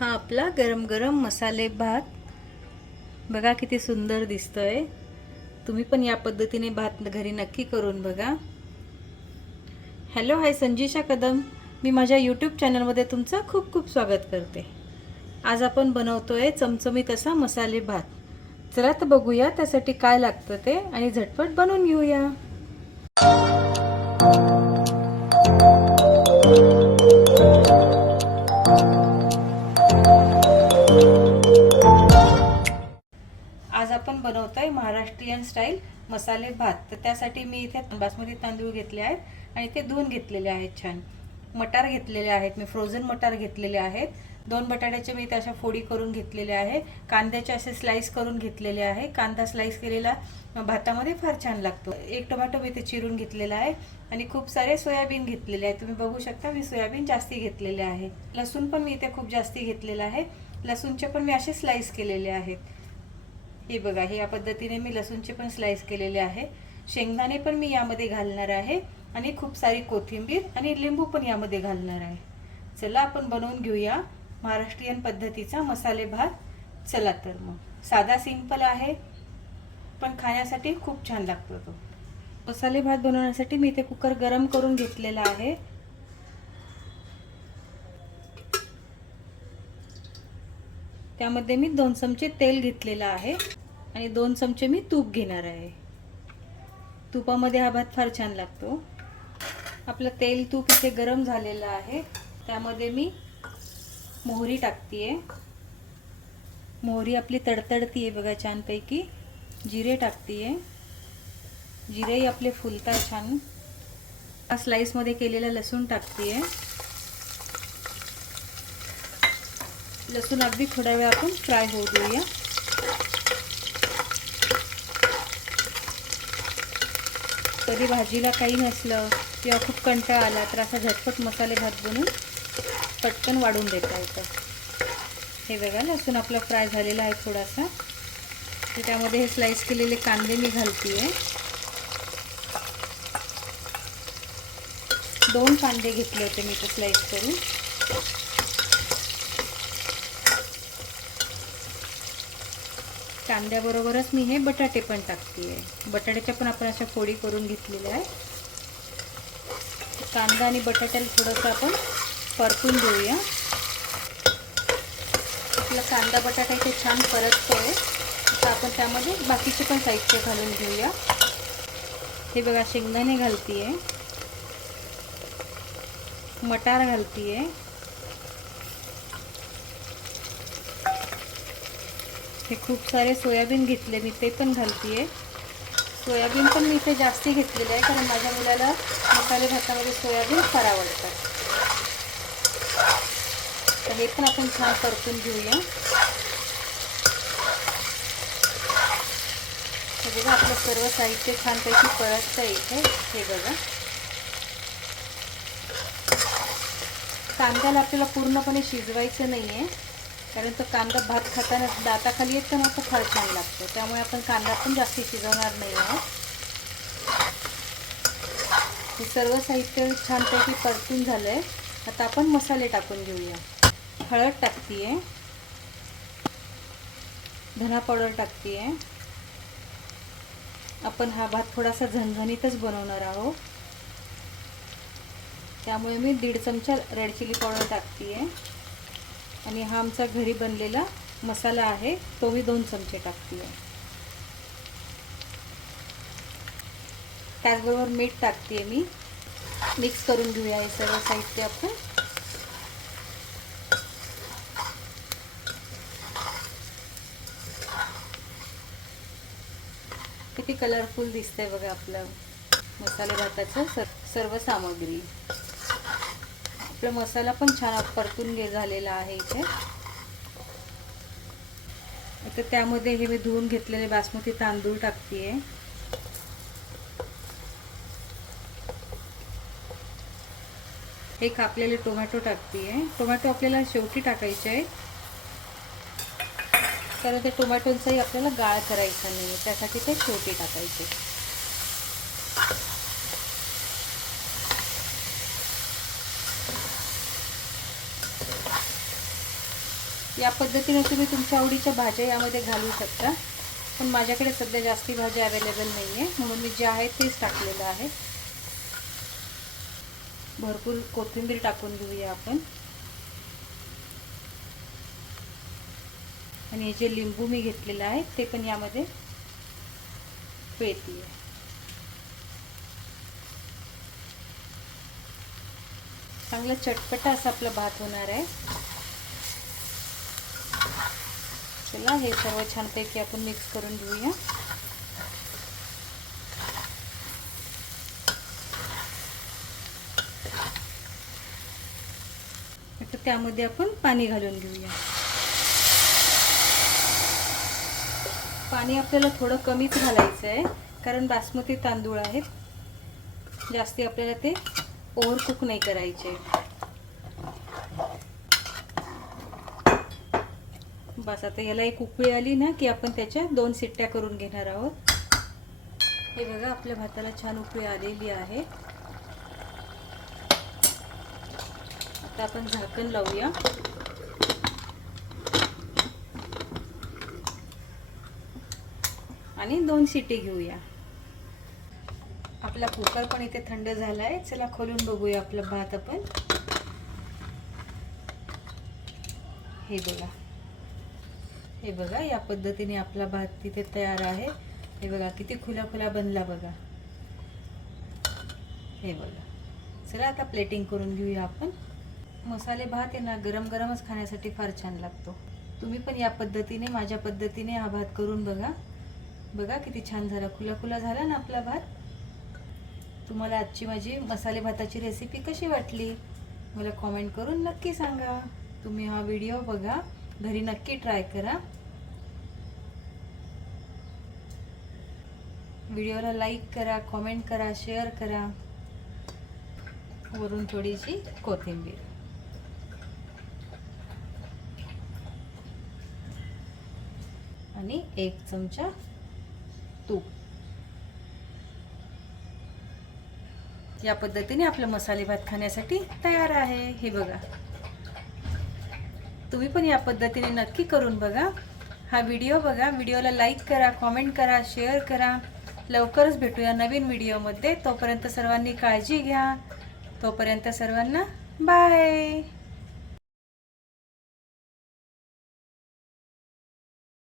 हा आपला गरम गरम मसाले भात. बघा किती सुंदर दिसतोय. तुम्ही पण या पद्धतीने भात घरी नक्की करून बघा. Hello hi संजीशा Kadam. मी माझ्या यूट्यूब चॅनलमध्ये तुमचं खूप खूप स्वागत करते. आज आपण बनवतोय चमचमीत असा मसाले भात. चला तर बघूया त्यासाठी काय लागतं ते आणि झटपट बनवून घेऊया. आपण बनवतोय महाराष्ट्रीयन स्टाईल मसाले भात. तर त्यासाठी मी इथे बासमती तांदूळ घेतले आहेत आणि ते धुवून घेतलेले आहेत छान. मटार घेतलेले आहेत मी फ्रोझन मटार घेतलेले आहेत. दोन बटाट्याचे मी इथे अशा फोडी करून घेतलेले आहे. कांद्याचे असे स्लाईस करून घेतलेले आहे. कांदा स्लाईस केलेला भातामध्ये फार छान लागतो. एक टोमॅटो मी इथे चिरून घेतलेला आहे आणि खूप सारे सोयाबीन घेतलेले आहे. तुम्ही बघू शकता मी सोयाबीन जास्ती घेतलेले आहे. लसूण पण मी इथे खूप जास्ती घेतलेला आहे. लसूणचे पण मी असे स्लाईस केलेले आहेत. हे बघा हे या पद्धतीने मी लसूणचे पण स्लाइस केलेले आहे. शेंगदाणे पण मी यामध्ये घालणार आहे आणि खूप सारी कोथिंबीर आणि लिंबू पण यामध्ये घालणार आहे. चला आपण बनवून घेऊया महाराष्ट्रीयन पद्धतीचा मसाले भात. चला तर मग. साधा सिंपल आहे पण खाण्यासाठी खूप छान लागतो तो. मसाले भात बनवण्यासाठी मी इथे कुकर गरम करून घेतलेला आहे. त्यामध्ये मी दोन चमचे तेल घेतलेलं आहे आणि दोन चमचे मी तूप घेणार आहे. तुपामध्ये हा भात फार छान लागतो. आपलं तेल तूप इथे गरम झालेलं आहे. त्यामध्ये मी मोहरी टाकतीये. मोहरी आपली तडतडतीये बघा छानपैकी. जिरे टाकतीये. जिरेही आपले फुलतात छान. स्लाईसमध्ये केलेलं केलेला लसूण टाकतीये. लसूण अगदी थोडा वेळ आपण फ्राय होऊ देऊया. कधी भाजीला काही नसलं किंवा खूप कंटाळा आला तर असा झटपट मसाले भात बनवून पटकन वाढून देता येतं. हे बघा लसूण आपला फ्राय झालेला आहे थोडासा. तर त्यामध्ये हे स्लाईस केलेले कांदे मी आहे दोन कांदे घेतले होते मी ते स्लाईस करून. कांद्याबरोबरच मी हे बटाटे पण टाकते आहे बटाट्याच्या पण आपण अशा फोडी करून घेतलेल्या आहे कांदा आणि बटाट्याला थोडंसं आपण परतून घेऊया. आपला कांदा बटाटा इथे छान आहे आता आपण त्यामध्ये बाकीचे पण साहित्य घालून घेऊया. हे बघा शेंगदाणे घालतीये. मटार घालतीये. हे खूप सारे सोयाबीन घेतले मी ते पण घालतीये. सोयाबीन पण मी इथे जास्ती घेतलेले आहे कारण माझ्या मुलाला मसाले भातामध्ये सोयाबीन फार आवडतात तर हे पण आपण छान परतून घेऊया. बघा आपलं सर्व साहित्य छानपैकी परततं इथे. हे बघा. कांद्याला आपल्याला पूर्णपणे शिजवायचं नाही आहे कारण तो कांदा भात खाताना दाताखाली येत तर मग तो फार छान लागतो. त्यामुळे आपण कांदा पण जास्त शिजवणार नाही आहोत. हे सर्व साहित्य छानपैकी परतून झालं आहे आता आपण मसाले टाकून घेऊया. हळद टाकतीये. धना पावडर टाकतीये. आपण हा भात थोडासा झणझणीतच बनवणार आहोत. त्यामुळे मी दीड चमचा रेड चिली पावडर आहे आणि हा आमचा घरी बनलेला मसाला आहे. तो मी दोन चमचे टाकते त्याचबरोबर मीठ टाकते मी. मिक्स करून घेऊया हे सर्व साहित्य आपण. किती कलरफुल दिसतंय बघा आपलं मसाले भाताचं सर्व सामग्री. आपला मसाला पण छान परतून घे झालेला आहे इथे. आता त्यामध्ये हे मी धुवून घेतलेले बासमती तांदूळ टाकते हे कापलेले टोमॅटो टाकतेय. टोमॅटो आपल्याला शेवटी टाकायचे आहे कारण ते टोमॅटोंचाही आपल्याला गाळ करायचा नाही त्यासाठी ते शेवटी टाकायचे या पद्धतीने तुम्ही तुमच्या आवडीच्या भाज्या यामध्ये घालू शकता. पण माझ्याकडे सध्या जास्ती भाज्या अवेलेबल नाही आहे म्हणून मी जे आहे तेच टाकलेलं आहे. भरपूर कोथिंबीर टाकून घेऊया आपण. आणि हे जे लिंबू मी घेतलेलं आहे ते पण यामध्ये पिळतीये चांगला चटपटा असा आपला भात होणार आहे. चला हे सर्व छानपैकी आपण मिक्स करून घेऊया. आता त्यामध्ये आपण पाणी घालून घेऊया. पाणी आपल्याला थोडं कमीच घालायचं आहे कारण बासमती तांदूळ आहेत. जास्ती आपल्याला ते ओव्हरकुक नाही करायचे. बस आता याला एक उकळी आली ना की आपण त्याच्या दोन सिट्ट्या करून घेणार आहोत. हे बघा आपल्या भाताला छान उकळी आलेली आहे. आता आपण झाकण लावूया. आणि दोन शिटी घेऊया. आपला कुकर पण इथे थंड झाला आहे चला खोलून बघूया आपला भात आपण. हे बघा. हे बघा या पद्धतीने आपला भात तिथे तयार आहे. हे बघा किती खुला खुला बनला बघा. हे बघा. चला आता प्लेटिंग करून घेऊया आपण. मसाले भात आहे ना गरम गरमच खाण्यासाठी फार छान लागतो. तुम्ही पण या पद्धतीने माझ्या पद्धतीने हा भात करून बघा. बघा किती छान झाला. खुला खुला झाला ना आपला भात. तुम्हाला आजची माझी मसाले भाताची रेसिपी कशी वाटली? मला कॉमेंट करून नक्की सांगा. तुम्ही हा व्हिडिओ बघा. घरी नक्की ट्राय करा. व्हिडिओला लाईक करा कॉमेंट करा शेअर करा. वरून थोडीशी कोथिंबीर. आणि एक चमचा तूप. या पद्धतीने आपलं मसाले भात खाण्यासाठी तयार आहे. हे बघा. तुम्ही पण या पद्धतीने नक्की करून बघा. हा व्हिडिओ बघा. व्हिडिओला लाईक करा कॉमेंट करा शेअर करा. लवकरच भेटूया नवीन व्हिडिओमध्ये. तोपर्यंत सर्वांनी काळजी घ्या. तोपर्यंत सर्वांना बाय